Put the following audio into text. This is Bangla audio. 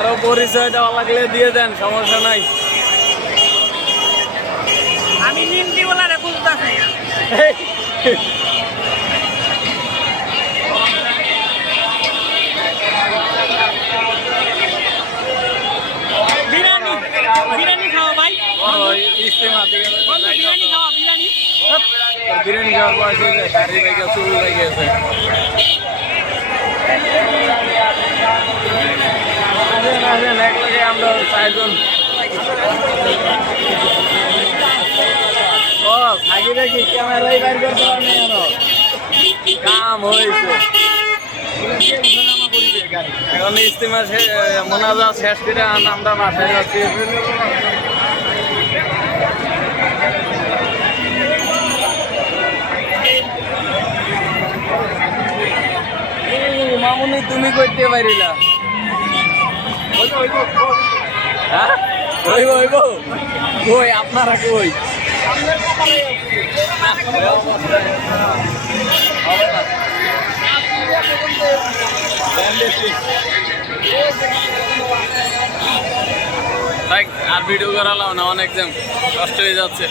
আরো পরিচয় দেওয়া লাগলে দিয়ে দেন, সমস্যা নাই। আমি নিমটি বলারে বুঝতেছি। বিরিয়ানি বিরিয়ানি খাওয়া ভাই, ইস্তেমা বিরিয়ানি খাওয়া বিরিয়ানি। বিরিয়ানি খাওয়ার পয়সা গাড়ি লেগে চুল লেগে গেছে। একলাগে আমরা 4 জন। ও থাকি দেখি ক্যামেরাই বাইর করতে পারবে কাম হয়েছে। এখন ইস্তেমা মোনাজাত শেষ করে আমরা বাসায় যাচ্ছি। মামুনি তুমি করতে পারিলা? হ্যাঁ হইব হইব। কই আপনারা কই? আর ভিডিও করালাম না, অনেক কষ্ট হয়ে যাচ্ছে।